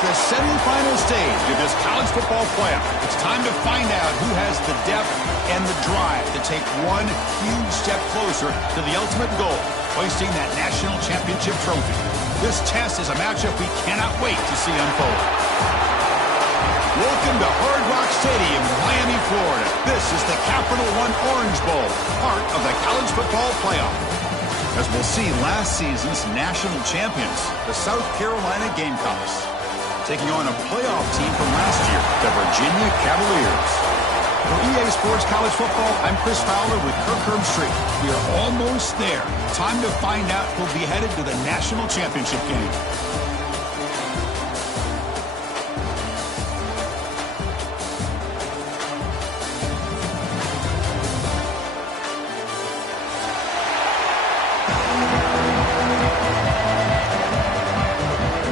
the semifinal stage of this college football playoff. It's time to find out who has the depth and the drive to take one huge step closer to the ultimate goal, hoisting that national championship trophy. This test is a matchup we cannot wait to see unfold. Welcome to Hard Rock Stadium in Miami, Florida. This is the Capital One Orange Bowl, part of the college football playoff. As we'll see, last season's national champions, the South Carolina Gamecocks, taking on a playoff team from last year, the Virginia Cavaliers. For EA Sports College Football, I'm Chris Fowler with Kirk Herbstreit. We are almost there. Time to find out who'll be headed to the national championship game.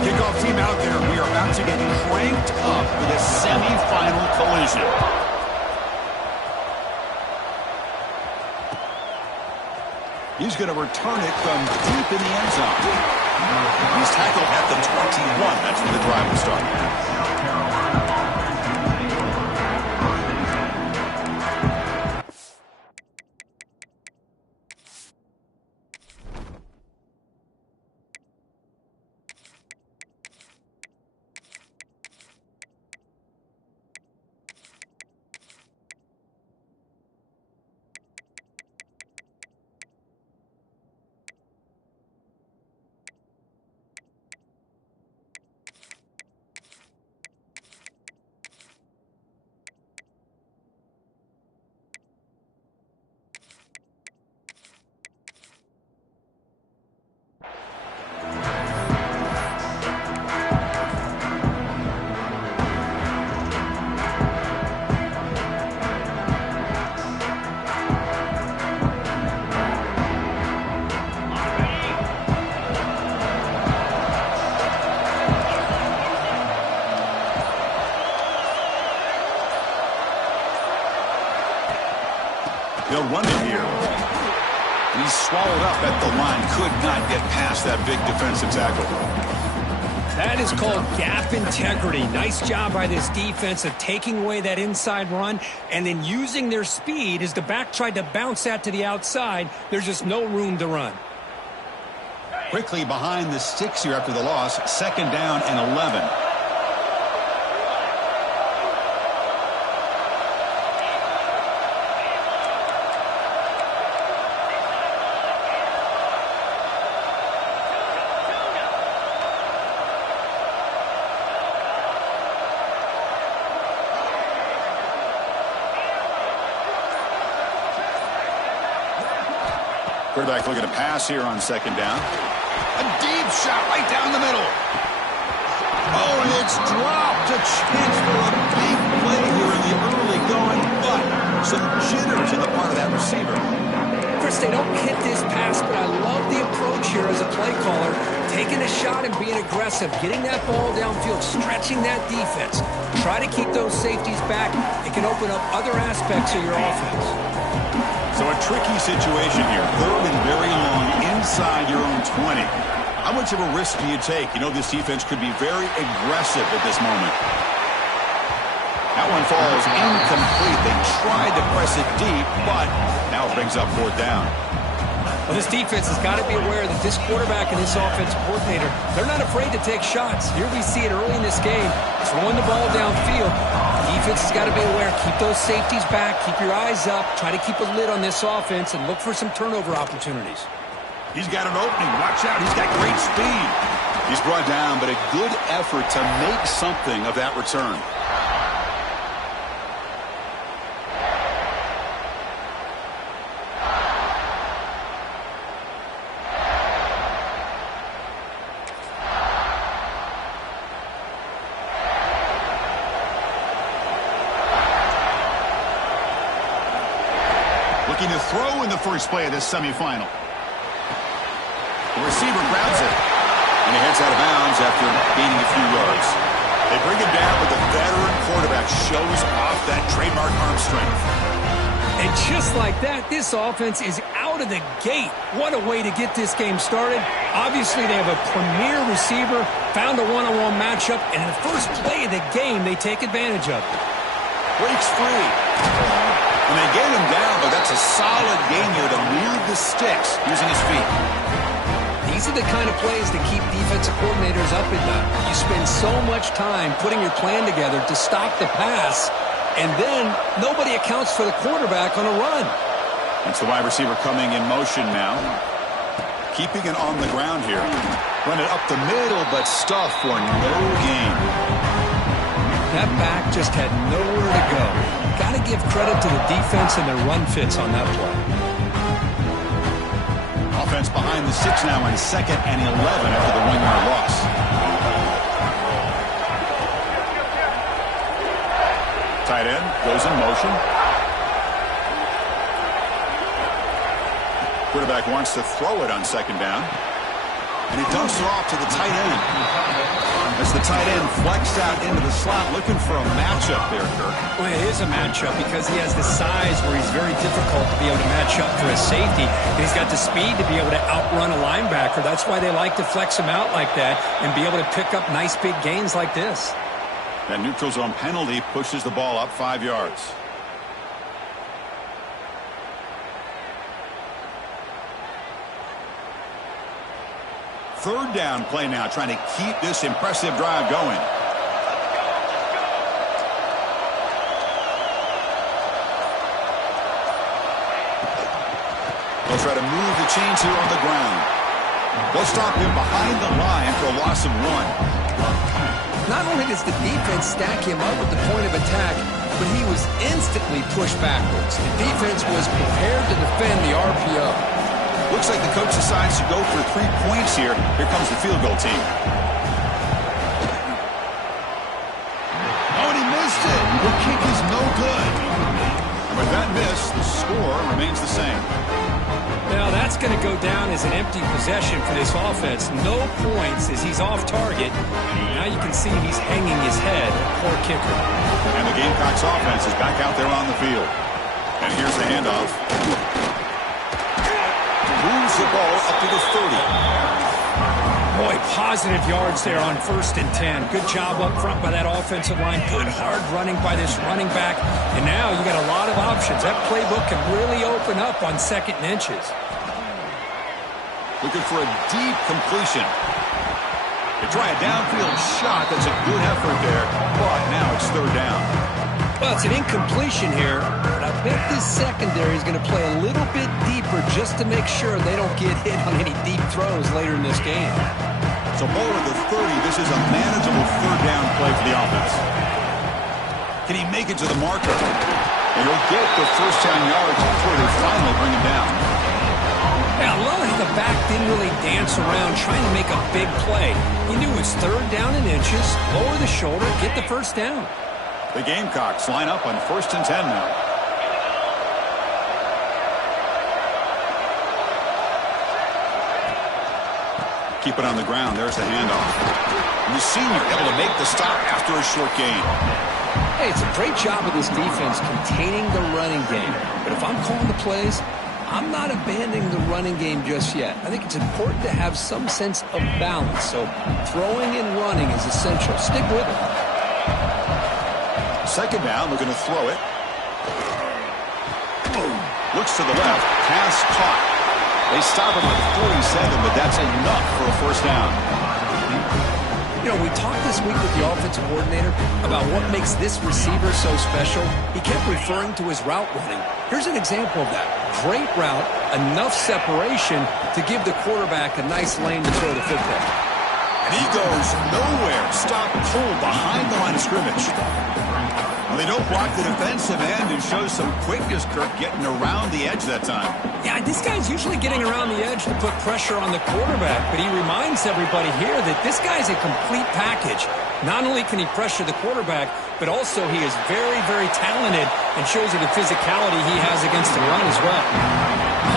Kickoff team out there. We are about to get cranked up with a semi-final collision. He's going to return it from deep in the end zone. He's tackled at the 21. That's where the drive will start. They'll run it here. He's swallowed up at the line. Could not get past that big defensive tackle. That is called gap integrity. Nice job by this defense of taking away that inside run and then using their speed as the back tried to bounce that to the outside. There's just no room to run. Quickly behind the sticks here after the loss. 2nd down and 11. Quarterback looking to pass here on 2nd down. A deep shot right down the middle. Oh, and it's dropped. A chance for a big play here in the early going, but some jitters on the part of that receiver. Chris, they don't hit this pass, but I love the approach here as a play caller. Taking a shot and being aggressive, getting that ball downfield, stretching that defense. Try to keep those safeties back. It can open up other aspects of your offense. So a tricky situation here. 3rd and very long inside your own 20. How much of a risk do you take? You know this defense could be very aggressive at this moment. That one falls incomplete. They tried to press it deep, but now it brings up 4th down. Well, this defense has got to be aware that this quarterback and this offensive coordinator, they're not afraid to take shots. Here we see it early in this game, throwing the ball downfield. Defense has got to be aware. Keep those safeties back. Keep your eyes up. Try to keep a lid on this offense and look for some turnover opportunities. He's got an opening. Watch out. He's got great speed. He's brought down, but a good effort to make something of that return. Looking to throw in the first play of this semifinal. The receiver grabs it, and he heads out of bounds after gaining a few yards. They bring him down, but the veteran quarterback shows off that trademark arm strength. And just like that, this offense is out of the gate. What a way to get this game started. Obviously, they have a premier receiver, found a one-on-one matchup, and in the first play of the game, they take advantage of it. Breaks free. And they get him down, but that's a solid gain here to move the sticks using his feet. These are the kind of plays that keep defensive coordinators up at night. You spend so much time putting your plan together to stop the pass, and then nobody accounts for the quarterback on a run. That's the wide receiver coming in motion now. Keeping it on the ground here. Run it up the middle, but stuffed for no gain. That back just had nowhere to go. Got to give credit to the defense and their run fits on that play. Offense behind the 6 now on 2nd and 11 after the 1-yard loss. Tight end goes in motion. Quarterback wants to throw it on 2nd down. And he dumps it off to the tight end. As the tight end flexed out into the slot, looking for a matchup there, Kirk. Well, it is a matchup because he has the size where he's very difficult to be able to match up for his safety. And he's got the speed to be able to outrun a linebacker. That's why they like to flex him out like that and be able to pick up nice big gains like this. That neutral zone penalty pushes the ball up 5 yards. Third down play now, trying to keep this impressive drive going. They'll try to move the chains here on the ground. They'll stop him behind the line for a loss of 1. Not only does the defense stack him up at the point of attack, but he was instantly pushed backwards. The defense was prepared to defend the RPO. Looks like the coach decides to go for 3 points here. Here comes the field goal team. Oh, and he missed it. The kick is no good. And with that miss, the score remains the same. Now that's going to go down as an empty possession for this offense. No points as he's off target. Now you can see he's hanging his head. Poor kicker. And the Gamecocks offense is back out there on the field. And here's the handoff. Moves the ball up to the 30. Boy, positive yards there on 1st and 10. Good job up front by that offensive line. Good hard running by this running back. And now you got a lot of options. That playbook can really open up on 2nd and inches. Looking for a deep completion. They try a downfield shot. That's a good effort there. But now it's 3rd down. Well, it's an incompletion here, but I bet this secondary is going to play a little bit deeper just to make sure they don't get hit on any deep throws later in this game. So ball at the 30, this is a manageable 3rd down play for the offense. Can he make it to the marker? And he'll get the first down yards before they finally bring him down. Yeah, I love how the back didn't really dance around trying to make a big play. He knew it's 3rd down in inches, lower the shoulder, get the first down. The Gamecocks line up on 1st and 10 now. Keep it on the ground. There's the handoff. And the senior able to make the stop after a short gain. Hey, it's a great job of this defense containing the running game. But if I'm calling the plays, I'm not abandoning the running game just yet. I think it's important to have some sense of balance. So throwing and running is essential. Stick with it. 2nd down, looking to throw it. Looks to the left, pass caught. They stop him at 47, but that's enough for a first down. You know, we talked this week with the offensive coordinator about what makes this receiver so special. He kept referring to his route running. Here's an example of that. Great route, enough separation to give the quarterback a nice lane to throw the football. And he goes nowhere. Stop cold behind the line of scrimmage. Well, they don't block the defensive end and show some quickness, Kirk, getting around the edge that time. Yeah, this guy's usually getting around the edge to put pressure on the quarterback, but he reminds everybody here that this guy's a complete package. Not only can he pressure the quarterback, but also he is very, very talented and shows you the physicality he has against the run as well.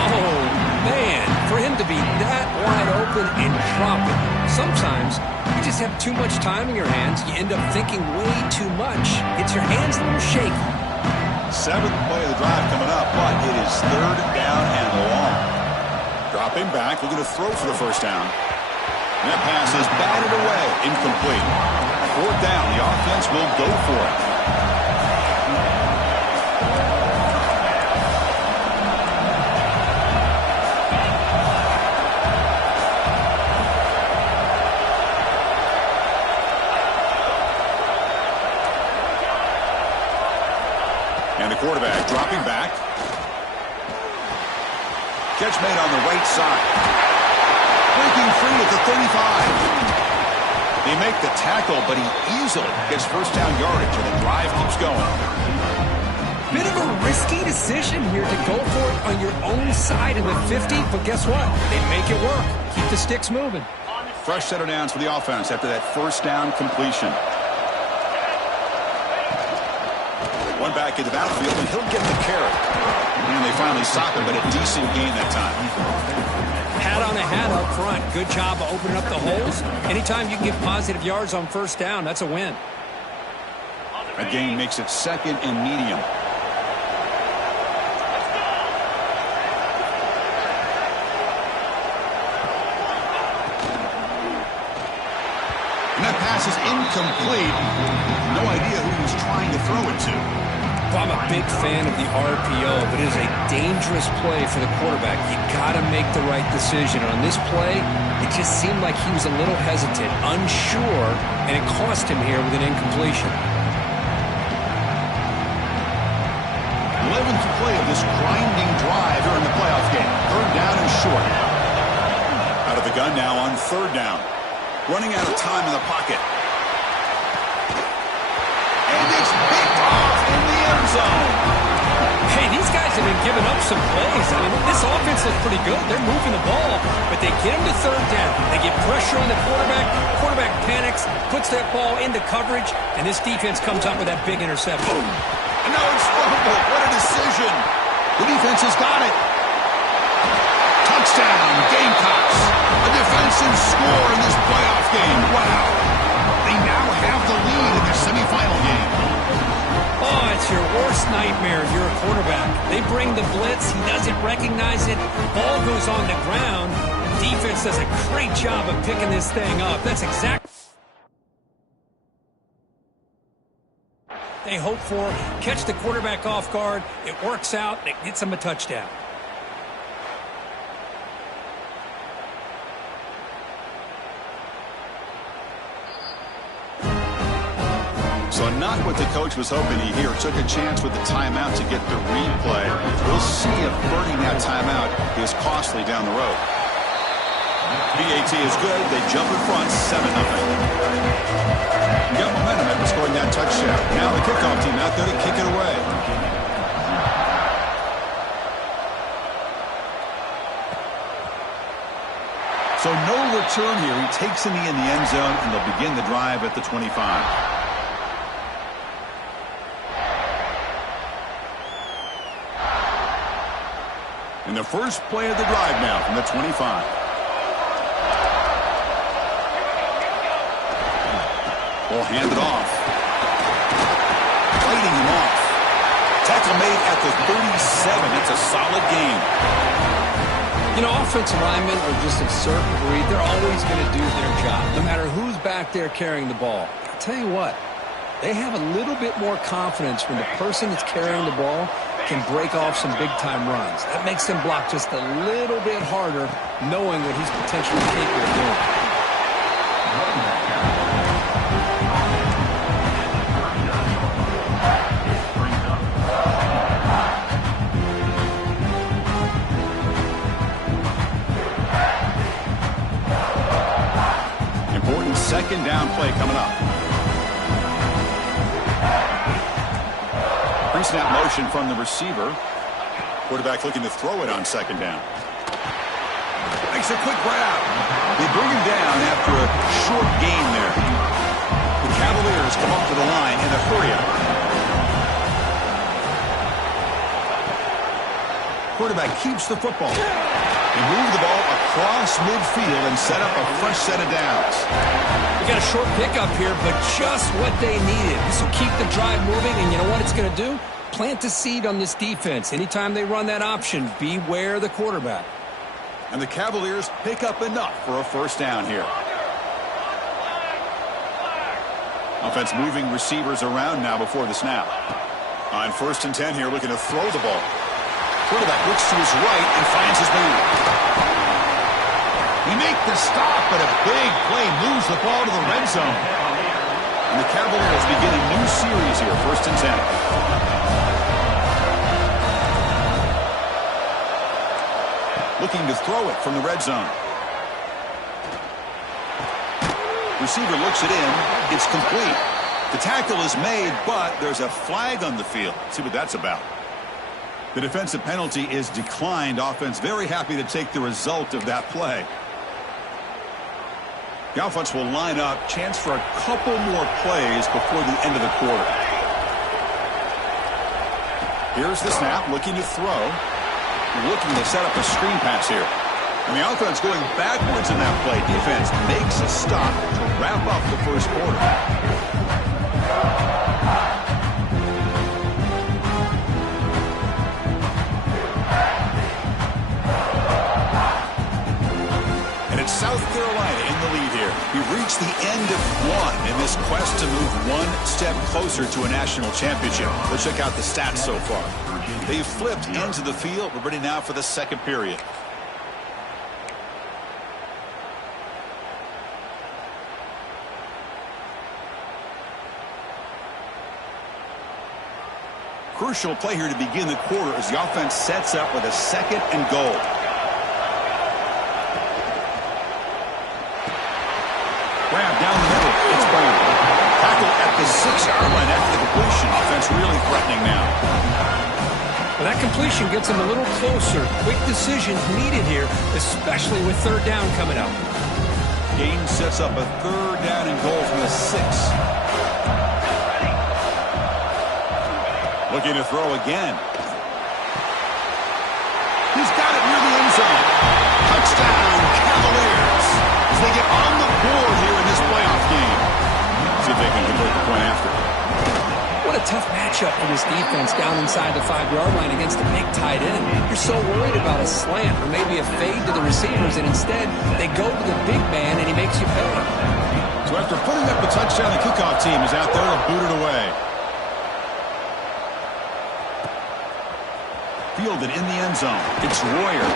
Oh, man, for him to be that wide open and drop it. Sometimes you just have too much time in your hands. You end up thinking way too much. Gets your hands a little shaky. Seventh play of the drive coming up, but it is third down and long. Dropping back, looking to throw for the first down. And that pass is batted away, incomplete. Fourth down, the offense will go for it. And the quarterback dropping back. Catch made on the right side. Breaking free at the 35. They make the tackle, but he easily gets first down yardage, and the drive keeps going. Bit of a risky decision here to go for it on your own side of the 50, but guess what? They make it work. Keep the sticks moving. Fresh set of downs for the offense after that first down completion. One back in the battlefield, and he'll get the carry. And they finally stop him, but a decent gain that time. Hat on a hat up front. Good job of opening up the holes. Anytime you can get positive yards on first down, that's a win. A gain makes it second and medium. And that pass is incomplete. No idea who he was trying to throw it to. Well, I'm a big fan of the RPO, but it is a dangerous play for the quarterback. You got to make the right decision. On this play, it just seemed like he was a little hesitant, unsure, and it cost him here with an incompletion. 11th play of this grinding drive here in the playoff game. Third down and short. Out of the gun now on third down. Running out of time in the pocket. And it's picked off in the end zone. Hey, these guys have been giving up some plays. I mean, this offense looks pretty good. They're moving the ball, but they get him to third down. They get pressure on the quarterback. Quarterback panics, puts that ball into coverage, and this defense comes up with that big interception. And now it's fumbled. What a decision. The defense has got it. Touchdown, Gamecocks. A defensive score in this playoff game. Wow. They now have the lead in their semifinal game. Oh, it's your worst nightmare if you're a quarterback. They bring the blitz. He doesn't recognize it. Ball goes on the ground. Defense does a great job of picking this thing up. That's exactly they hope for. Catch the quarterback off guard. It works out. It gets them a touchdown. So not what the coach was hoping to hear. Took a chance with the timeout to get the replay. We'll see if burning that timeout is costly down the road. BAT is good. They jump in front, 7-0. Got momentum after scoring that touchdown. Now the kickoff team out there to kick it away. So no return here. He takes in the end zone, and they'll begin the drive at the 25. And the first play of the drive now from the 25. Ball handed off. Fighting him off. Tackle made at the 37. It's a solid game. You know, offensive linemen are just a certain breed. They're always going to do their job, no matter who's back there carrying the ball. I'll tell you what, they have a little bit more confidence when the person that's carrying the ball can break off some big-time runs. That makes them block just a little bit harder, knowing what he's potentially capable of doing. Important second down play coming up. Pre-snap motion from the receiver. Quarterback looking to throw it on second down. Makes a quick grab. They bring him down after a short gain there. The Cavaliers come up to the line in a hurry-up. Quarterback keeps the football. They move the ball across midfield and set up a fresh set of downs. We got a short pickup here, but just what they needed. This will keep the drive moving, and you know what it's going to do? plant the seed on this defense. Anytime they run that option, beware the quarterback. And the Cavaliers pick up enough for a first down here. Offense moving receivers around now before the snap. On 1st and 10 here, looking to throw the ball. Quarterback looks to his right and finds his man. He makes the stop, but a big play moves the ball to the red zone. And the Cavaliers begin a new series here, 1st and 10. Looking to throw it from the red zone. Receiver looks it in. It's complete. The tackle is made, but there's a flag on the field. Let's see what that's about. The defensive penalty is declined. Offense very happy to take the result of that play. The offense will line up. Chance for a couple more plays before the end of the quarter. Here's the snap. Looking to throw. Looking to set up a screen pass here. And the offense going backwards in that play. Defense makes a stop to wrap up the first quarter. And it's South Carolina in the lead here. We've reached the end of one in this quest to move one step closer to a national championship. Let's check out the stats so far. They've flipped ends of the field. We're ready now for the second period. Crucial play here to begin the quarter as the offense sets up with a 2nd and goal. Grab down the middle. It's Brown. Tackle at the 6-yard line after the completion. Offense really threatening now. Well, that completion gets them a little closer. Quick decisions needed here, especially with 3rd down coming up. Gain sets up a 3rd down and goal from the 6. Looking to throw again. He's got it near the end zone. Touchdown, Cavaliers. As they get on the board here in this playoff game. See if they can convert the point after. What a tough matchup for this defense down inside the 5-yard line against a big tight end. You're so worried about a slant or maybe a fade to the receivers, and instead they go to the big man and he makes you pay. So after putting up the touchdown, the kickoff team is out there to boot it away. Fielded in the end zone. It's Royer.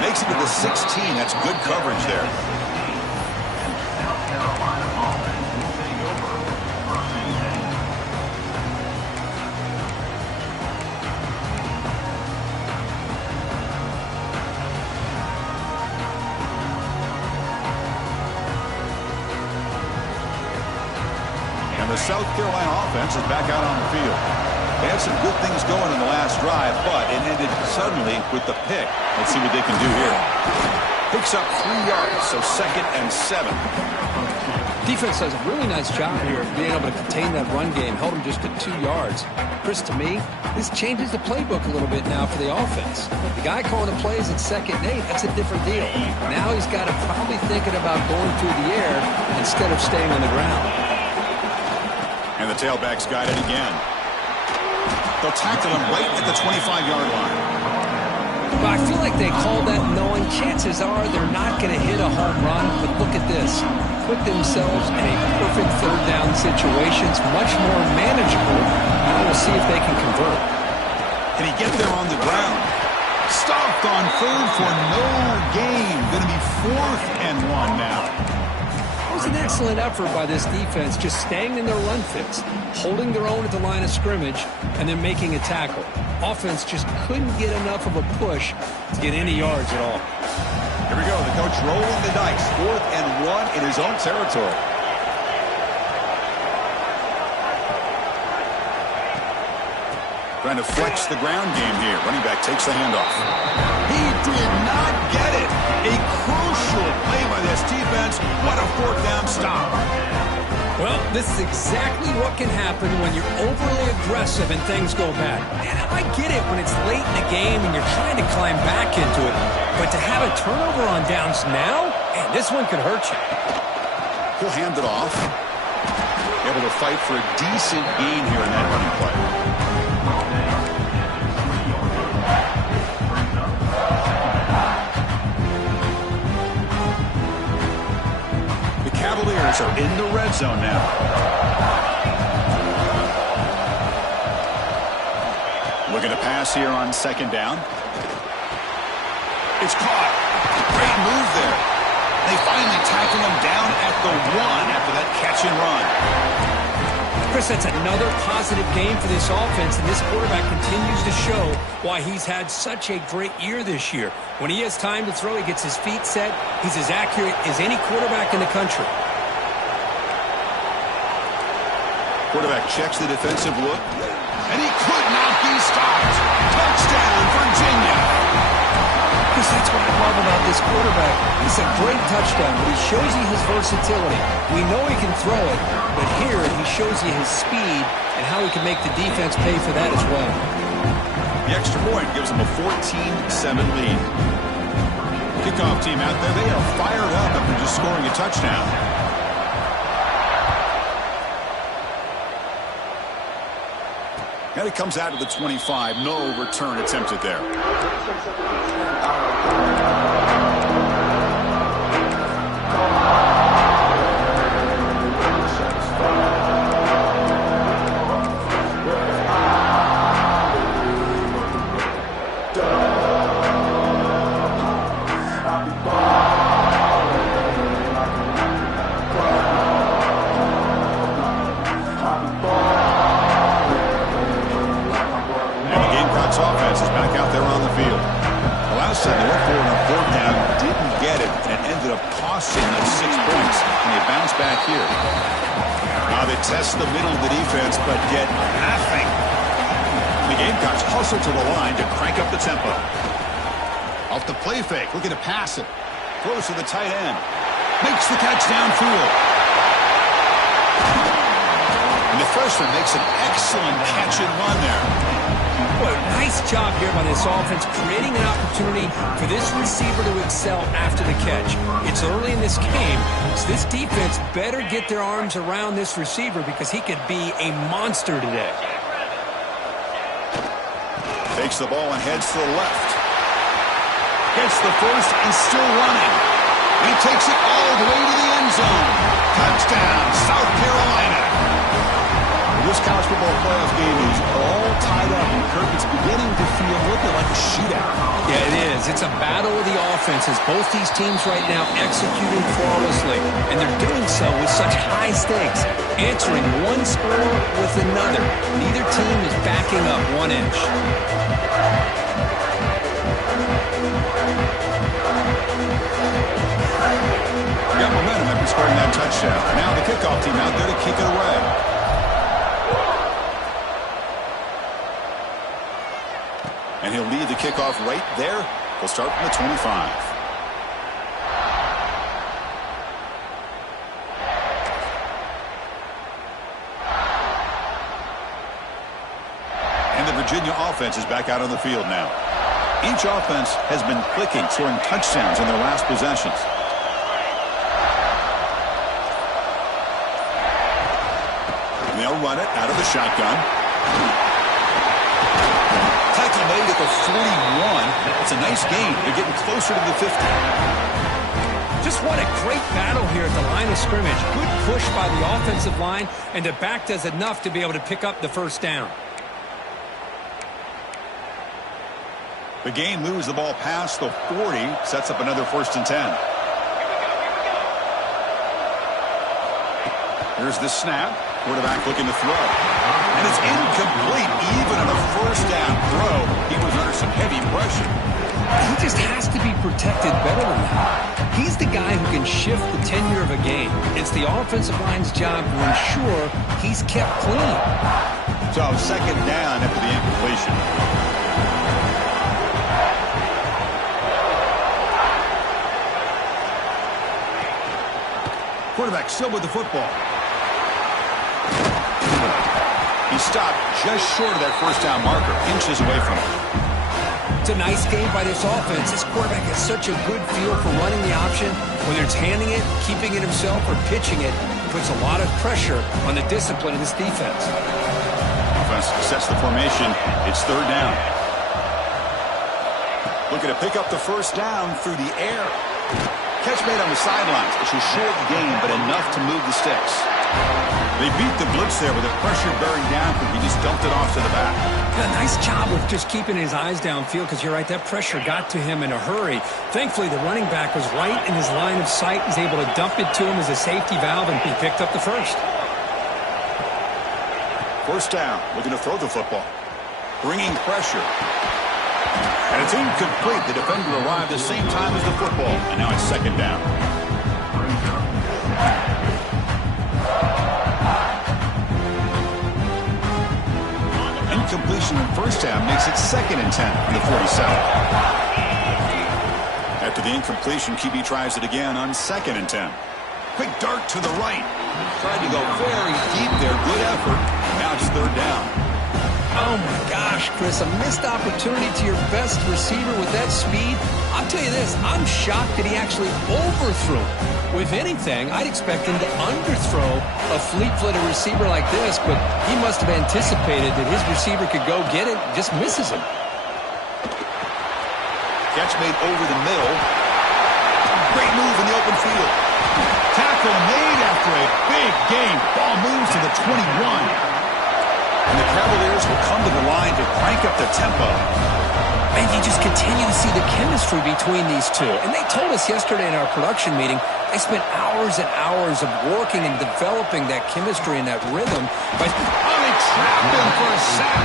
Makes it to the 16. That's good coverage there. And the South Carolina offense is back out on the field. They had some good things going in the last drive, but it ended suddenly with the pick. Let's see what they can do here. Picks up 3 yards, so 2nd and 7. Defense does a really nice job here of being able to contain that run game, held them just at 2 yards. Chris, to me, this changes the playbook a little bit now for the offense. The guy calling the plays at 2nd and 8, that's a different deal. Now he's got to probably thinking about going through the air instead of staying on the ground. And the tailback's got it again. They'll tackle him right at the 25-yard line. Well, I feel like they call that knowing chances are they're not going to hit a home run, but look at this. Put themselves in a perfect 3rd down situation. It's much more manageable. Now we'll see if they can convert. Can he get there on the ground? Stopped on 3rd for no gain. Going to be 4th and 1 now. It was an excellent effort by this defense, just staying in their run fits, holding their own at the line of scrimmage, and then making a tackle. Offense just couldn't get enough of a push to get any yards at all. Here we go. The coach rolling the dice. 4th and 1 in his own territory. Trying to flex the ground game here. Running back takes the handoff. He did not get it. A crucial play by this defense. What a 4th down stop. Well, this is exactly what can happen when you're overly aggressive and things go bad. And I get it when it's late in the game and you're trying to climb back into it. But to have a turnover on downs now, man, this one could hurt you. He'll hand it off. Able to fight for a decent gain here in that running play. The Cavaliers are in the red zone now. Looking to pass here on second down. It's caught. Great move there. They finally tackle him down at the 1 after that catch and run. Chris, that's another positive game for this offense, and this quarterback continues to show why he's had such a great year this year. When he has time to throw, he gets his feet set. He's as accurate as any quarterback in the country. Quarterback checks the defensive look, and he could not be stopped. Touchdown, Virginia. Chris, that's what I love about this quarterback. It's a great touchdown, but he shows you his versatility. We know he can throw it, but here he shows you his speed and how he can make the defense pay for that as well. The extra point gives them a 14-7 lead. Kickoff team out there, they are fired up after just scoring a touchdown. And it comes out of the 25. No return attempted there. Offense is back out there on the field. The last time they went for it on fourth down, didn't get it, and it ended up costing them 6 points, and they bounce back here. Now they test the middle of the defense, but get nothing. The Gamecocks hustle to the line to crank up the tempo. Off the play fake, looking to pass it. Throws to the tight end. Makes the catch downfield. And the freshman makes an excellent catch and run there. Boy, nice job here by this offense, creating an opportunity for this receiver to excel after the catch. It's early in this game, so this defense better get their arms around this receiver because he could be a monster today. Takes the ball and heads to the left. Gets the first and still running. He takes it all the way to the end zone. Touchdown, South Carolina. This college football playoff game is all tied up, and Kirk, it's beginning to feel a little bit like a shootout. Yeah, it is. It's a battle of the offenses. Both these teams right now executing flawlessly, and they're doing so with such high stakes, answering one score with another. Neither team is backing up 1 inch. Got momentum after scoring that touchdown. Now the kickoff team out there to kick it away. And he'll lead the kickoff right there. He'll start from the 25. And the Virginia offense is back out on the field now. Each offense has been clicking, scoring touchdowns in their last possessions. And they'll run it out of the shotgun. Tackle made at the 41. It's a nice gain. They're getting closer to the 50. Just what a great battle here at the line of scrimmage. Good push by the offensive line, and the back does enough to be able to pick up the first down. The game moves the ball past the 40, sets up another 1st and 10. Here's the snap. Quarterback looking to throw. And it's incomplete. Even on a 1st down throw, he was under some heavy pressure. He just has to be protected better than that. He's the guy who can shift the tenure of a game. It's the offensive line's job to ensure he's kept clean. So 2nd down after the incompletion. Quarterback still with the football. He stopped just short of that 1st down marker, inches away from it. It's a nice game by this offense. This quarterback has such a good feel for running the option. Whether it's handing it, keeping it himself, or pitching it, puts a lot of pressure on the discipline of this defense. offense sets the formation. It's third down. Looking to pick up the first down through the air. Catch made on the sidelines. It's a short gain, but enough to move the sticks. They beat the blitz there with the pressure bearing down, but he just dumped it off to the back. Yeah, nice job with just keeping his eyes downfield, because you're right, that pressure got to him in a hurry. Thankfully, the running back was right in his line of sight. He's able to dump it to him as a safety valve, and he picked up the first. First down, looking to throw the football. Bringing pressure. And it's incomplete. The defender arrived the same time as the football, and now it's second down. Incompletion in first down makes it 2nd and 10 from the 47. After the incompletion, QB tries it again on 2nd and 10. Quick dart to the right. Tried to go very deep there. Good effort. Now it's third down. Oh, my gosh, Chris, a missed opportunity to your best receiver with that speed. I'll tell you this, I'm shocked that he actually overthrew. With anything, I'd expect him to underthrow a fleet-footed receiver like this, but he must have anticipated that his receiver could go get it, just misses him. Catch made over the middle. Great move in the open field. Tackle made after a big gain. Ball moves to the 21. And the Cavaliers will come to the line to crank up the tempo. And you just continue to see the chemistry between these two. And they told us yesterday in our production meeting, they spent hours and hours of working and developing that chemistry and that rhythm. But they trapped him for a sack.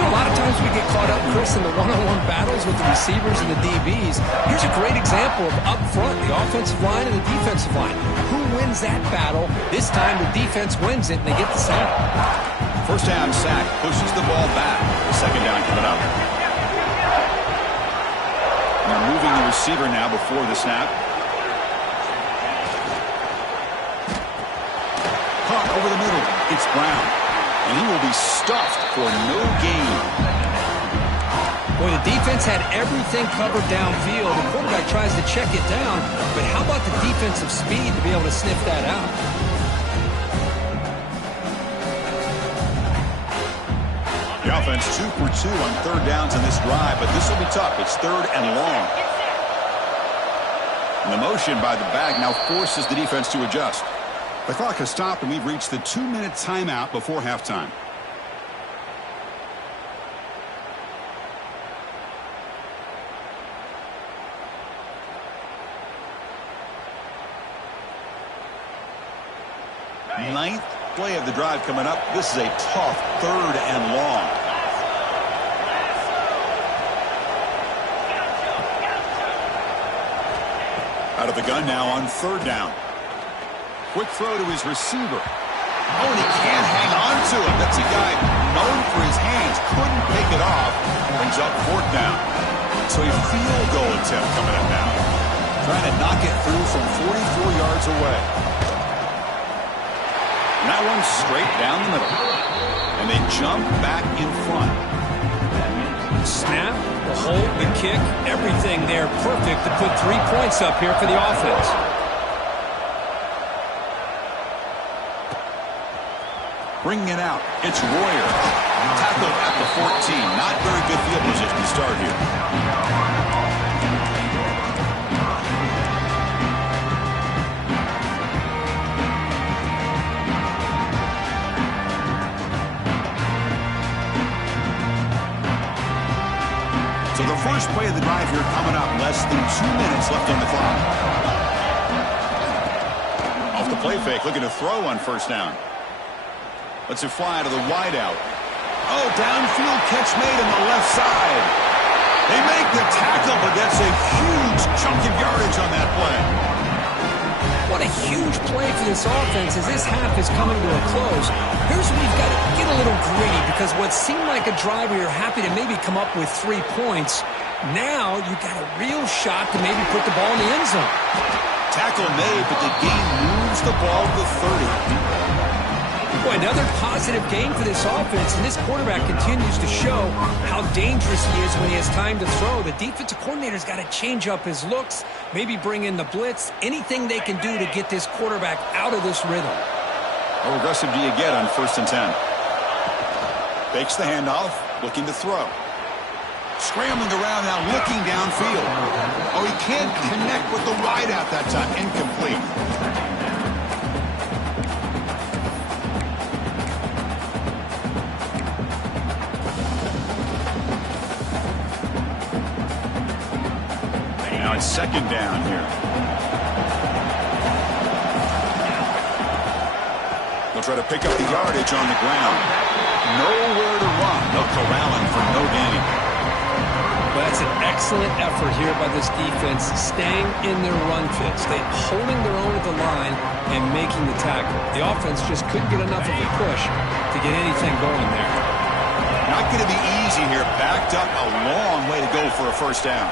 A lot of times we get caught up, Chris, in the one-on-one battles with the receivers and the DBs. Here's a great example of up front, the offensive line and the defensive line. Who wins that battle? This time the defense wins it, and they get the sack. First down sack, pushes the ball back. The second down coming up. And they're moving the receiver now before the snap. Caught over the middle. It's Brown. And he will be stuffed for no gain. Boy, the defense had everything covered downfield. The quarterback tries to check it down, but how about the defensive speed to be able to sniff that out? The offense 2 for 2 on third downs in this drive, but this will be tough. It's third and long. And the motion by the back now forces the defense to adjust. The clock has stopped, and we've reached the 2-minute timeout before halftime. Ninth play of the drive coming up. This is a tough third and long. Out of the gun now on third down. Quick throw to his receiver. Oh, and he can't hang on to it. That's a guy known for his hands. Couldn't pick it off. Brings up fourth down. So a field goal attempt coming up now. Trying to knock it through from 44 yards away. And that one's straight down the middle. And they jump back in front. Snap, the hold, the kick, everything there perfect to put 3 points up here for the offense. Bringing it out, it's Royer. Tackled at the 14. Not very good field position to start here. So the first play of the drive here coming up. Less than 2 minutes left on the clock. Off the play fake, looking to throw on first down. Lets it fly to the wideout. Oh, downfield catch made on the left side. They make the tackle, but that's a huge chunk of yardage on that play. What a huge play for this offense as this half is coming to a close. Here's where you've got to get a little greedy, because what seemed like a drive where you're happy to maybe come up with 3 points, now you've got a real shot to maybe put the ball in the end zone. Tackle made, but the gain moves the ball to 30. Boy, another positive game for this offense, and this quarterback continues to show how dangerous he is when he has time to throw. The defensive coordinator's got to change up his looks, maybe bring in the blitz, anything they can do to get this quarterback out of this rhythm. How aggressive do you get on 1st and 10? Fakes the handoff, looking to throw. Scrambling around now, looking downfield. Oh, he can't connect with the wideout that time. Incomplete. Now it's second down here. They'll try to pick up the yardage on the ground. Nowhere to run. They'll corral him for no gain. Well, that's an excellent effort here by this defense, staying in their run fit, holding their own at the line and making the tackle. The offense just couldn't get enough of a push to get anything going there. Not going to be easy here. Backed up a long way to go for a first down.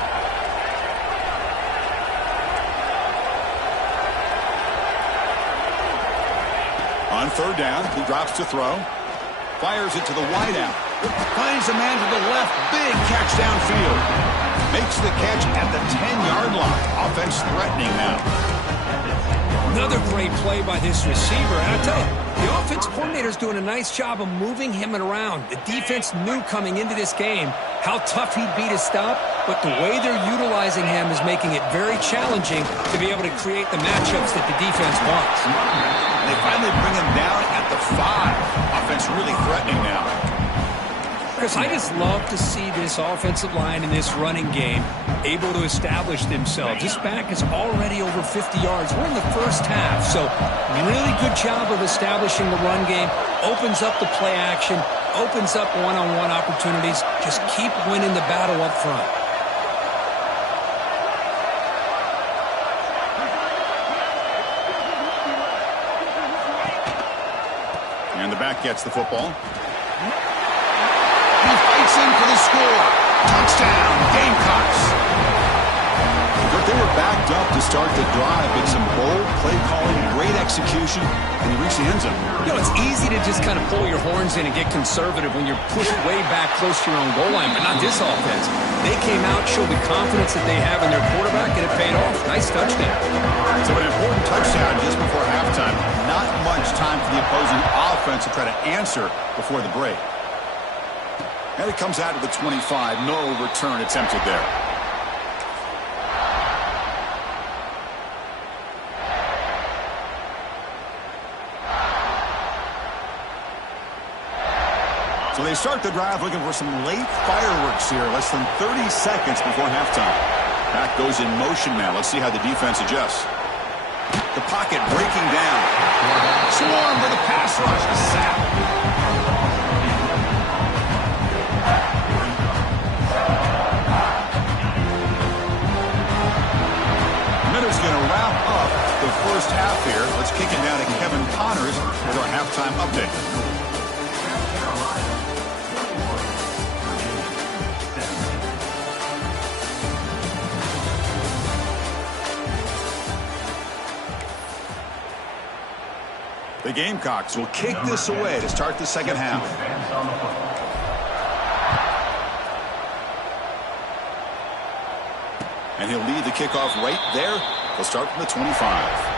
On third down, he drops to throw. Fires it to the wideout. Finds a man to the left. Big catch downfield. Makes the catch at the 10-yard line. Offense threatening now. Another great play by this receiver. And I tell you, the offense coordinator's doing a nice job of moving him around. The defense knew coming into this game how tough he'd be to stop, but the way they're utilizing him is making it very challenging to be able to create the matchups that the defense wants. They finally bring him down at the 5. Offense really threatening now. Chris, I just love to see this offensive line in this running game able to establish themselves. This back is already over 50 yards. We're in the first half, so really good job of establishing the run game. Opens up the play action, opens up one-on-one opportunities. Just keep winning the battle up front. And the back gets the football. He fights in for the score. Touchdown, Gamecocks. They were backed up to start the drive, but some bold play calling, great execution, and they reached the end zone. You know, it's easy to just kind of pull your horns in and get conservative when you're pushed way back close to your own goal line, but not this offense. They came out, showed the confidence that they have in their quarterback, and it paid off. Nice touchdown. So an important touchdown just before halftime. Not much time for the opposing offense to try to answer before the break. And it comes out to the 25. No return attempted there. So they start the drive looking for some late fireworks here. Less than 30 seconds before halftime. Back goes in motion now. Let's see how the defense adjusts. The pocket breaking down. Swarm for the pass rush. A sack. Miller's going to wrap up the first half here. Let's kick it down to Kevin Connors with our halftime update. The Gamecocks will kick this away to start the second half. And he'll lead the kickoff right there. They'll start from the 25.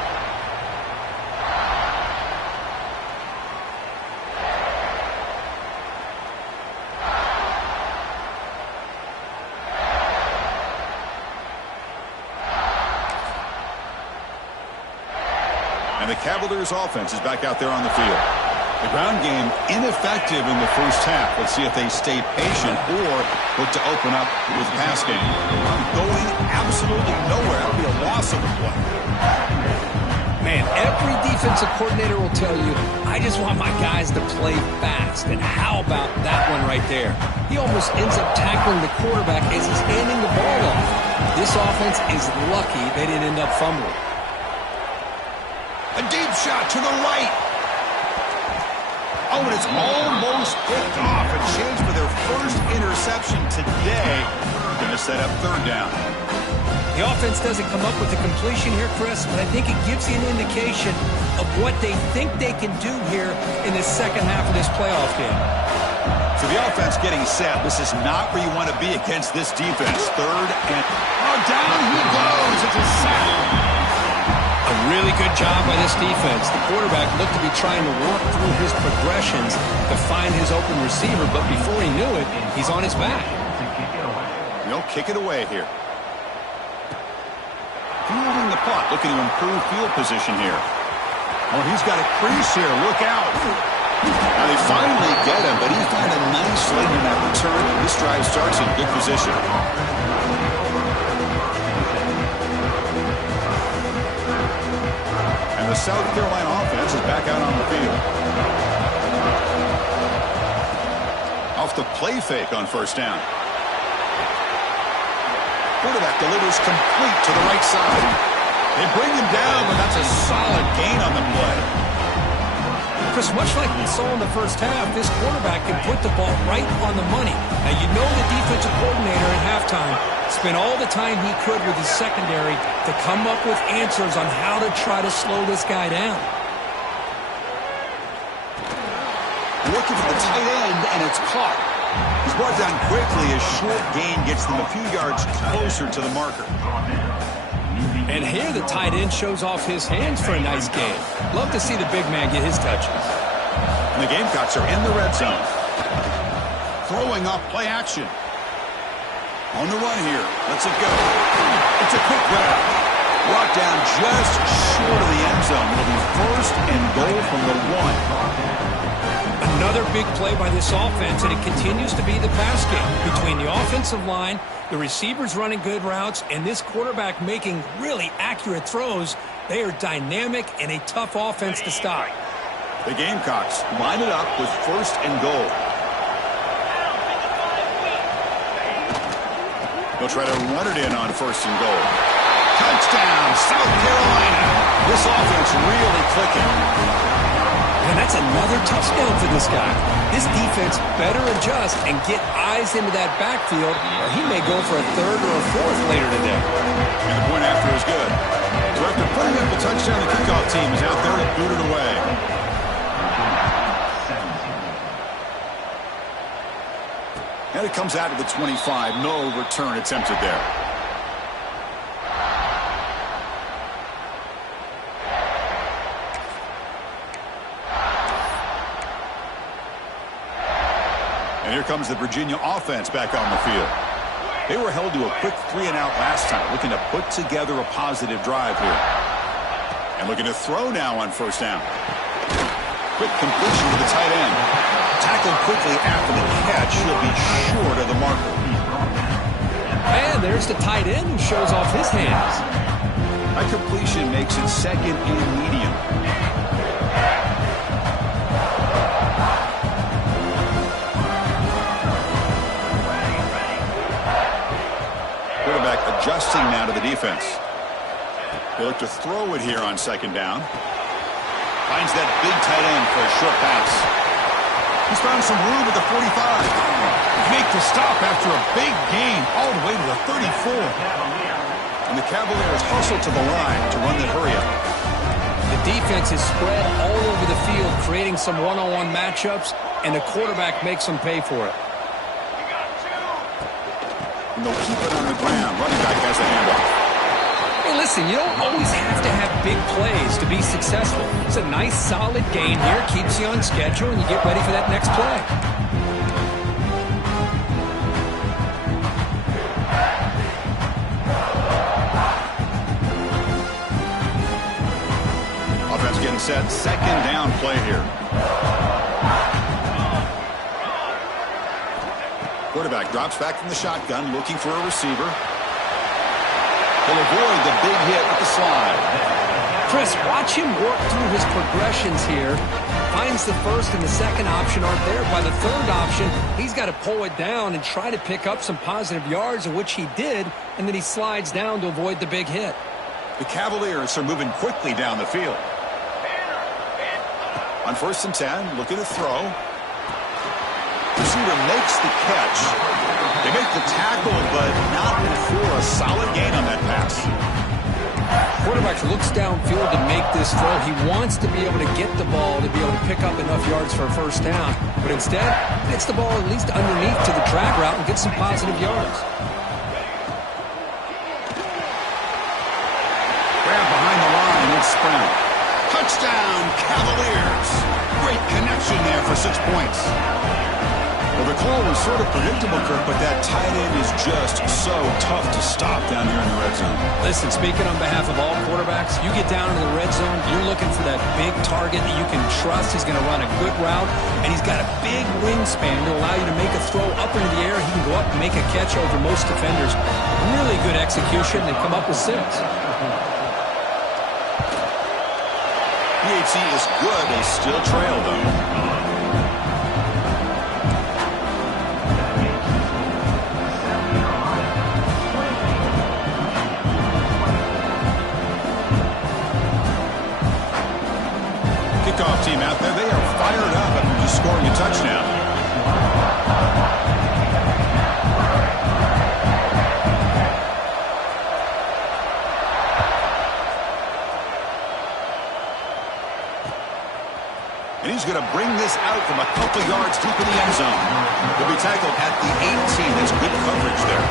And the Cavaliers offense is back out there on the field. The ground game ineffective in the first half. Let's see if they stay patient or look to open up with the pass game. Going absolutely nowhere. It'll be a loss of a play. Man, every defensive coordinator will tell you, I just want my guys to play fast. And how about that one right there? He almost ends up tackling the quarterback as he's handing the ball off. This offense is lucky they didn't end up fumbling. A deep shot to the right. Oh, and it's almost picked off. A chance for their first interception today. Going to set up third down. The offense doesn't come up with the completion here, Chris, but I think it gives you an indication of what they think they can do here in the second half of this playoff game. So the offense getting set. This is not where you want to be against this defense. Third and... Oh, down he goes. It's a sack. A really good job by this defense. The quarterback looked to be trying to work through his progressions to find his open receiver, but before he knew it, he's on his back. They'll kick it away here. Fielding the puck, looking to improve field position here. Oh, he's got a crease here. Look out. Now they finally get him, but he found a nice lane in that return. This drive starts in good position. And the South Carolina offense is back out on the field. Off the play fake on first down. Quarterback delivers complete to the right side. They bring him down, but that's a solid gain on the play. Chris, much like we saw in the first half, this quarterback can put the ball right on the money. Now, you know the defensive coordinator at halftime spent all the time he could with his secondary to come up with answers on how to try to slow this guy down. Looking for the tight end, and it's caught. He's brought down quickly. A short gain gets them a few yards closer to the marker. And here the tight end shows off his hands for a nice gain. Love to see the big man get his touches. And the Gamecocks are in the red zone. Throwing off play action. On the run here. Let's it go. It's a quick grab. Brought down just short of the end zone. It'll be first and goal from the 1. Another big play by this offense, and it continues to be the pass game between the offensive line, the receivers running good routes, and this quarterback making really accurate throws. They are dynamic and a tough offense to stop. The Gamecocks line it up with first and goal. They'll try to run it in on first and goal. Touchdown, South Carolina. This offense really clicking. And that's another touchdown for this guy. This defense better adjust and get eyes into that backfield, or he may go for a third or a fourth later today. And the point after is good. So after putting up a touchdown, the kickoff team is out there to boot it away. And it comes out to the 25. No return attempted there. And here comes the Virginia offense back on the field. They were held to a quick 3-and-out last time, looking to put together a positive drive here. And looking to throw now on first down. Quick completion to the tight end. Tackled quickly after the catch. He'll be short of the marker. And there's the tight end who shows off his hands. That completion makes it second and medium. Quarterback adjusting now to the defense. They look to throw it here on second down. Finds that big tight end for a short pass. He's found some room at the 45. Make the stop after a big gain all the way to the 34. And the Cavaliers hustle to the line to run the hurry up. The defense is spread all over the field, creating some one-on-one matchups, and the quarterback makes them pay for it. And they'll keep it on the ground. Running back has a handoff. Hey, listen, you don't always have to have big plays to be successful. It's a nice, solid gain here. Keeps you on schedule, and you get ready for that next play. Offense getting set. Second down play here. Quarterback drops back from the shotgun, looking for a receiver. He'll avoid the big hit with the slide. Chris, watch him work through his progressions here. Finds the first and the second option aren't there. By the third option, he's got to pull it down and try to pick up some positive yards, of which he did, and then he slides down to avoid the big hit. The Cavaliers are moving quickly down the field. On first and 10, looking to throw. Receiver makes the catch. They make the tackle, but not before a solid gain on that pass. Quarterback looks downfield to make this throw. He wants to be able to get the ball to be able to pick up enough yards for a first down. But instead, gets the ball at least underneath to the drag route and gets some positive yards. Grab behind the line. It's Brown. Touchdown, Cavaliers. Great connection there for 6 points. Well, the call was sort of predictable, Kirk, but that tight end is just so tough to stop down here in the red zone. Listen, speaking on behalf of all quarterbacks, you get down into the red zone, you're looking for that big target that you can trust. He's going to run a good route, and he's got a big wingspan to allow you to make a throw up into the air. He can go up and make a catch over most defenders. Really good execution. They come up with 6. PHC is good. They still trail, though. Kickoff team out there, they are fired up after just scoring a touchdown. And he's going to bring this out from a couple yards deep in the end zone. He'll be tackled at the 18. That's good coverage there.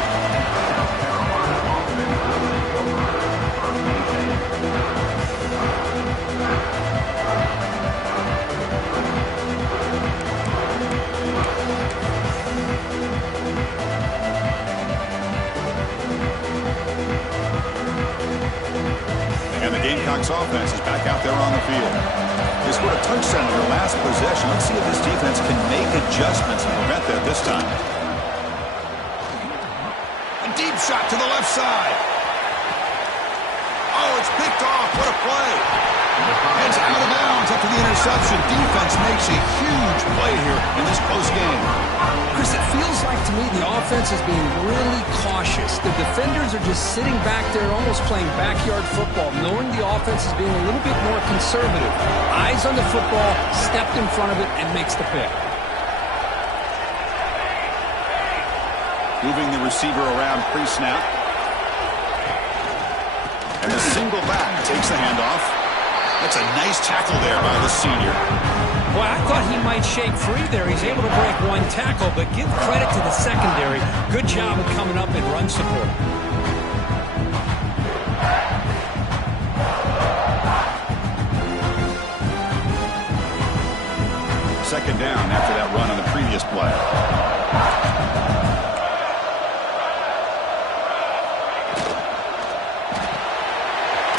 And the Gamecocks offense is back out there on the field. They scored a touchdown in their last possession. Let's see if this defense can make adjustments and prevent that this time. A deep shot to the left side. Oh, it's picked off. What a play. It's out of bounds after the interception. Defense makes a huge play here in this close game. Chris, it feels like to me the offense is being really cautious. The defenders are just sitting back there almost playing backyard football, knowing the offense is being a little bit more conservative. Eyes on the football, stepped in front of it, and makes the pick. Moving the receiver around pre-snap. And the single back takes the handoff. That's a nice tackle there by the senior. Boy, I thought he might shake free there. He's able to break one tackle, but give credit to the secondary. Good job of coming up in run support. Second down after that run on the previous play.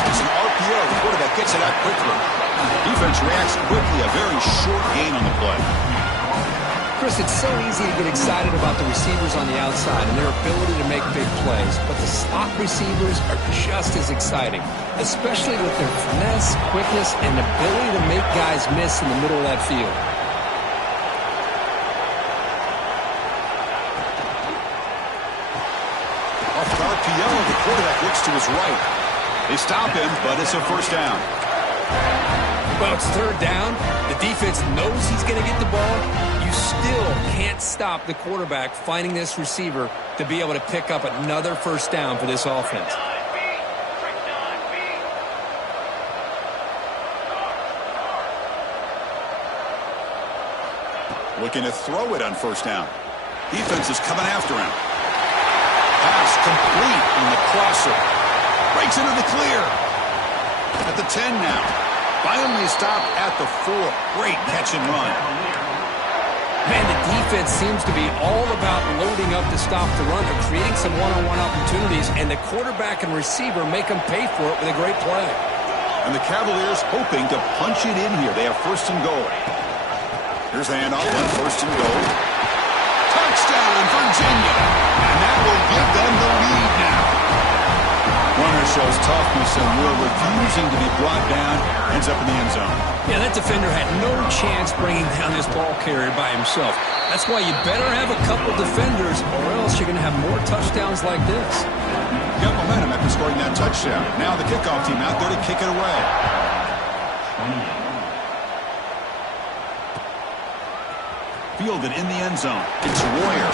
It's an RPO. The quarterback gets it out quickly. Defense reacts quickly. A very short gain on the play. Chris, it's so easy to get excited about the receivers on the outside and their ability to make big plays, but the slot receivers are just as exciting, especially with their finesse, quickness, and ability to make guys miss in the middle of that field. Off the RPO, the quarterback looks to his right. They stop him, but it's a first down. Well, it's third down. The defense knows he's going to get the ball. You still can't stop the quarterback finding this receiver to be able to pick up another first down for this offense. Looking to throw it on first down. Defense is coming after him. Pass complete on the crosser. Breaks into the clear. At the 10 now. Finally stopped at the 4. Great catch and run. Man, the defense seems to be all about loading up to stop the run. They're creating some one-on-one opportunities, and the quarterback and receiver make them pay for it with a great play. And the Cavaliers hoping to punch it in here. They have first and goal. Here's the handoff on first and goal. Touchdown, Virginia. And that will give them the lead now. Runner shows toughness and will, refusing to be brought down, ends up in the end zone. Yeah, that defender had no chance bringing down this ball carrier by himself. That's why you better have a couple defenders, or else you're going to have more touchdowns like this. Got momentum after scoring that touchdown. Now the kickoff team out there to kick it away. Fielded in the end zone. It's Royer.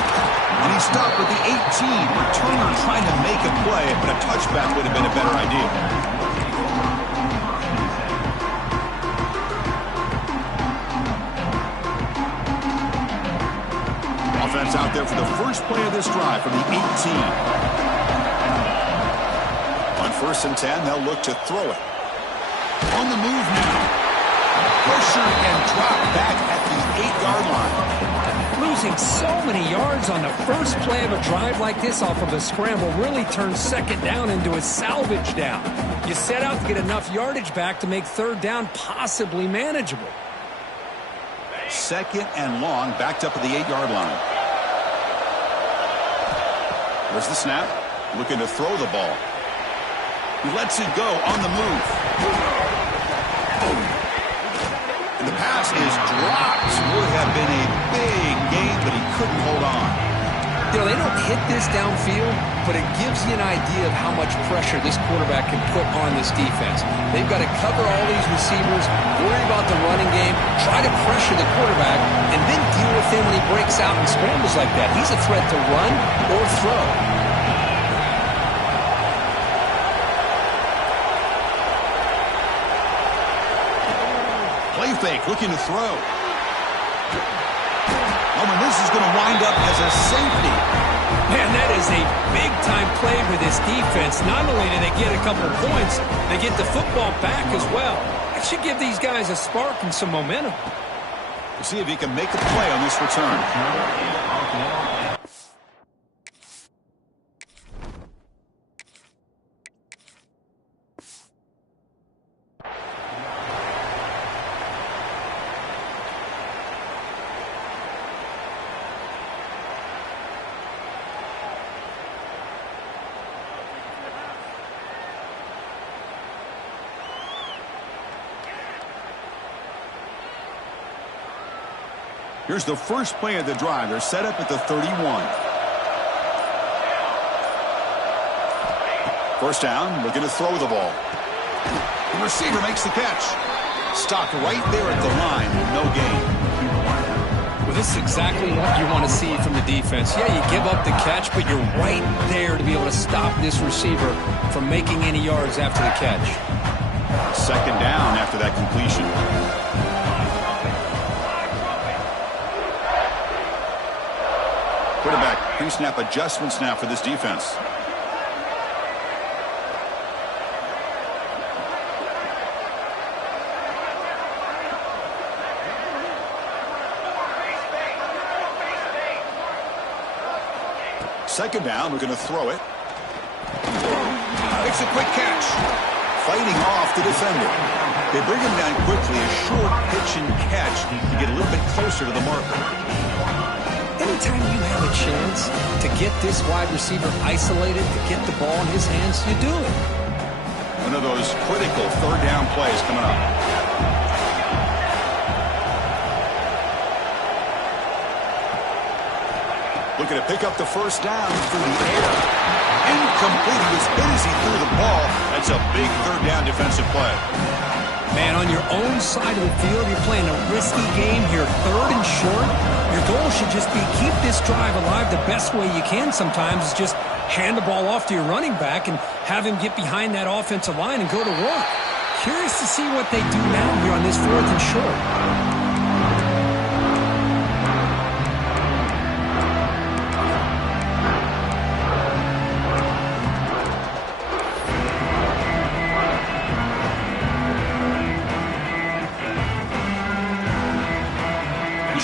And he stopped at the 18. Returner trying to make a play, but a touchback would have been a better idea. Offense out there for the first play of this drive from the 18. On first and 10, they'll look to throw it. On the move now. Pusher and drop back at the 8-yard line. Losing so many yards on the first play of a drive like this off of a scramble really turns second down into a salvage down. You set out to get enough yardage back to make third down possibly manageable. Second and long, backed up at the 8-yard line. There's the snap. Looking to throw the ball. He lets it go on the move. And the pass is dropped. Would have been a big gain, but he couldn't hold on. You know, they don't hit this downfield, but it gives you an idea of how much pressure this quarterback can put on this defense. They've got to cover all these receivers, worry about the running game, try to pressure the quarterback, and then deal with him when he breaks out and scrambles like that. He's a threat to run or throw. Play fake, looking to throw. Oh, and this is going to wind up as a safety. Man, that is a big-time play for this defense. Not only do they get a couple of points, they get the football back as well. That should give these guys a spark and some momentum. We'll see if he can make a play on this return. Here's the first play of the drive. They're set up at the 31. First down, looking to throw the ball. The receiver makes the catch. Stopped right there at the line, no gain. Well, this is exactly what you want to see from the defense. Yeah, you give up the catch, but you're right there to be able to stop this receiver from making any yards after the catch. Second down after that completion. Quarterback pre-snap adjustments now for this defense. Second down, we're going to throw it. Makes a quick catch. Fighting off the defender. They bring him down quickly, a short pitch and catch to get a little bit closer to the marker. Anytime you have a chance to get this wide receiver isolated, to get the ball in his hands, you do it. One of those critical third down plays coming up. Looking to pick up the first down through the air. Incomplete. He was hit as he threw the ball. That's a big third down defensive play. Man, on your own side of the field, you're playing a risky game here. Third and short. Your goal should just be keep this drive alive the best way you can sometimes is just hand the ball off to your running back and have him get behind that offensive line and go to work. Curious to see what they do now here on this fourth and short.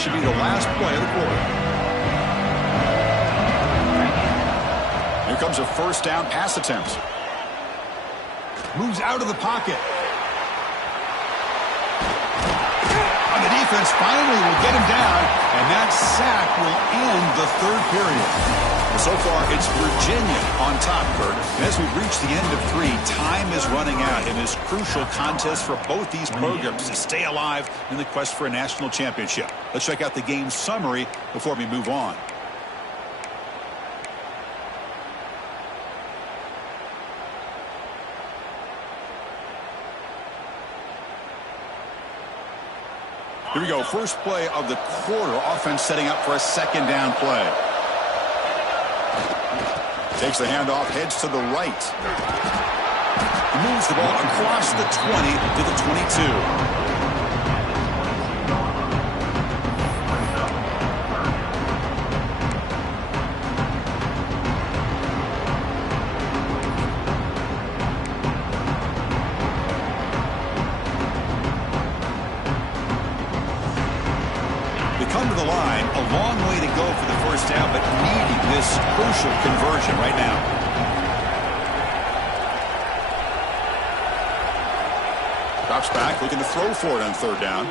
Should be the last play of the quarter. Here comes a first down pass attempt. Moves out of the pocket. And the defense finally will get him down, and that sack will end the third period. So far, it's Virginia on top, Kurt. And as we reach the end of 3, time is running out in this crucial contest for both these programs to stay alive in the quest for a national championship. Let's check out the game summary before we move on. Here we go. First play of the quarter. Offense setting up for a second down play. Takes the handoff, heads to the right. Moves the ball across the 20 to the 22. this crucial conversion right now. Drops back, looking to throw for it on third down.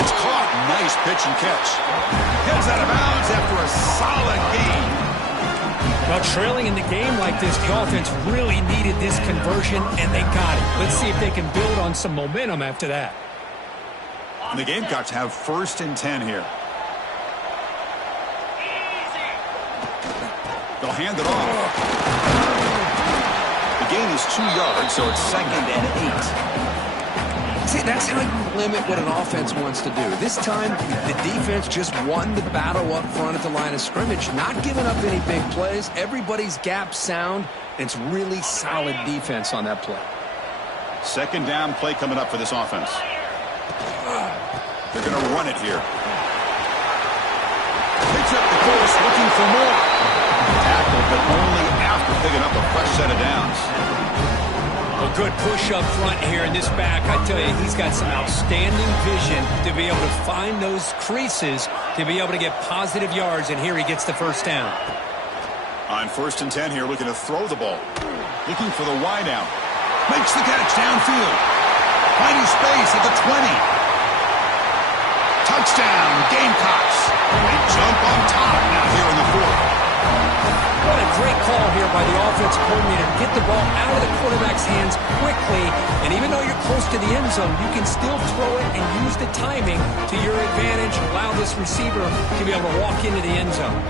It's caught. Nice pitch and catch. Heads out of bounds after a solid gain. Well, trailing in the game like this, the offense really needed this conversion, and they got it. Let's see if they can build on some momentum after that. And the Gamecocks have 1st and 10 here. They'll hand it off. The gain is 2 yards, so it's 2nd and 8. See, that's how you limit what an offense wants to do. This time, the defense just won the battle up front at the line of scrimmage, not giving up any big plays. Everybody's gap sound. It's really solid defense on that play. 2nd down play coming up for this offense. They're going to run it here. Picks up the course, looking for more. Tackle, but only after picking up a fresh set of downs. A good push up front here in this back. I tell you, he's got some outstanding vision to be able to find those creases, to be able to get positive yards, and here he gets the 1st down. On 1st and 10 here, looking to throw the ball. Looking for the wide out. Makes the catch downfield. Finding space at the 20. Touchdown, Gamecocks. They jump on top now here in the 4th. What a great call here by the offensive coordinator to get the ball out of the quarterback's hands quickly. And even though you're close to the end zone, you can still throw it and use the timing to your advantage. Allow this receiver to be able to walk into the end zone.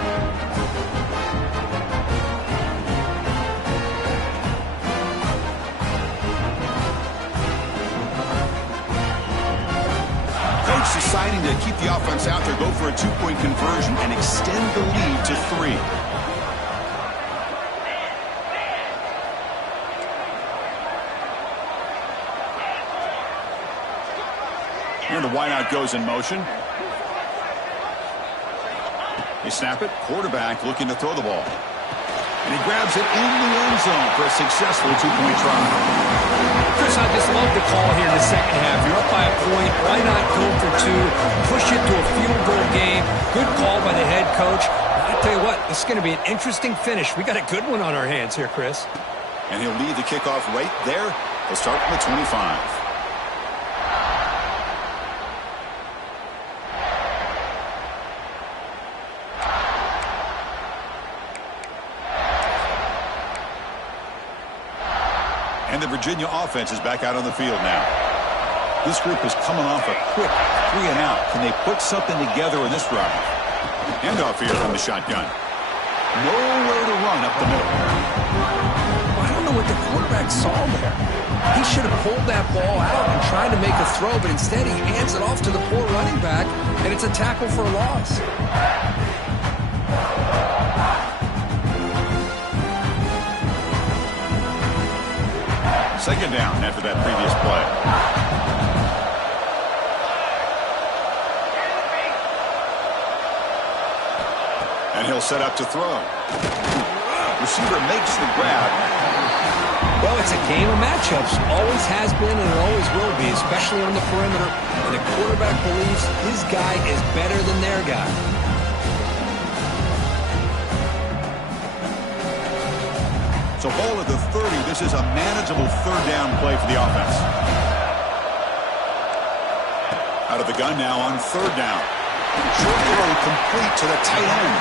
Coach deciding to keep the offense out there, go for a 2-point conversion, and extend the lead to 3. And the wideout goes in motion. They snap it. Quarterback looking to throw the ball. And he grabs it in the end zone for a successful 2-point try. Chris, I just love the call here in the 2nd half. You're up by a point. Why not go for 2? Push it to a field goal game. Good call by the head coach. I tell you what, this is going to be an interesting finish. We got a good one on our hands here, Chris. And he'll lead the kickoff right there. They'll start from the 25. And the Virginia offense is back out on the field now. This group is coming off a quick 3 and out. Can they put something together in this drive? Handoff here from the shotgun. Nowhere to run up the middle. I don't know what the quarterback saw there. He should have pulled that ball out and tried to make a throw, but instead he hands it off to the poor running back, and it's a tackle for a loss. 2nd down after that previous play. And he'll set up to throw. Receiver makes the grab. Well, it's a game of matchups. Always has been and it always will be, especially on the perimeter. And the quarterback believes his guy is better than their guy. So ball at the 30. This is a manageable 3rd down play for the offense. Out of the gun now on 3rd down. Short throw complete to the tight end.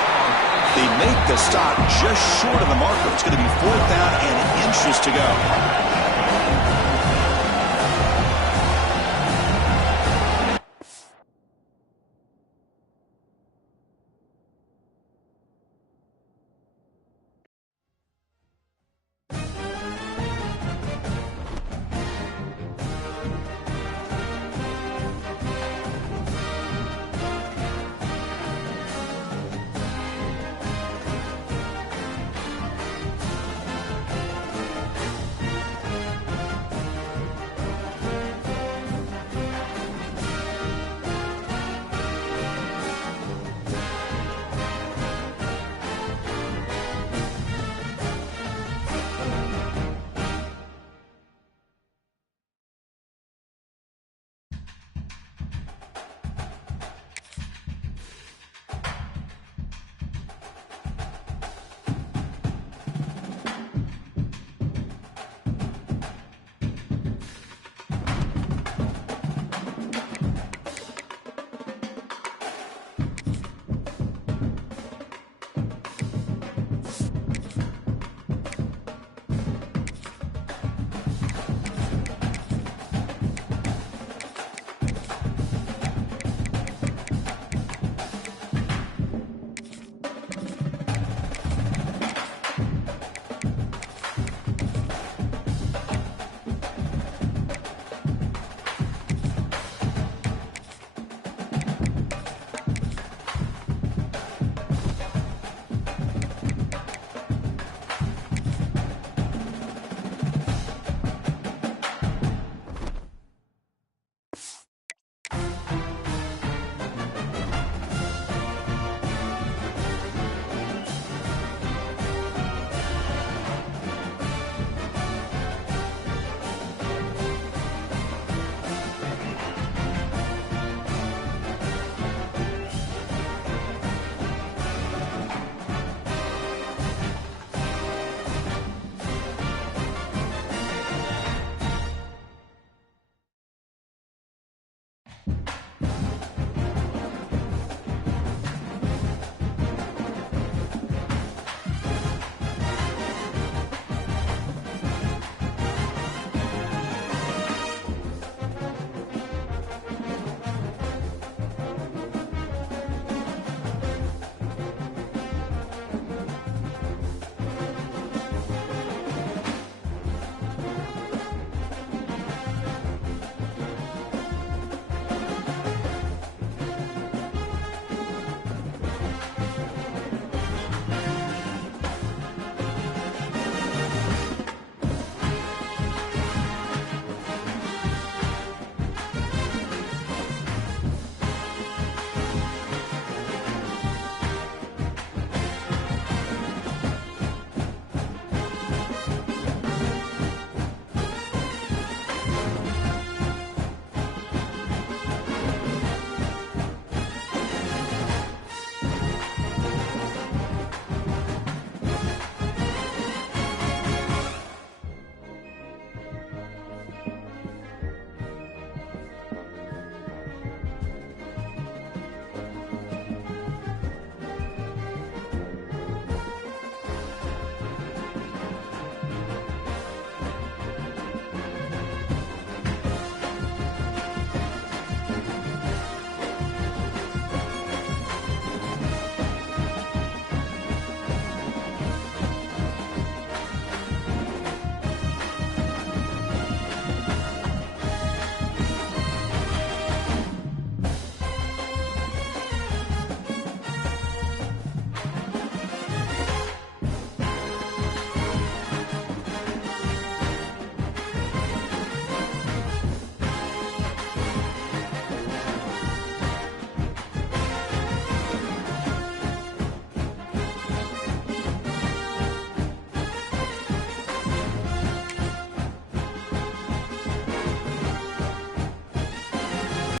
They make the stop just short of the marker. It's going to be 4th down and inches to go.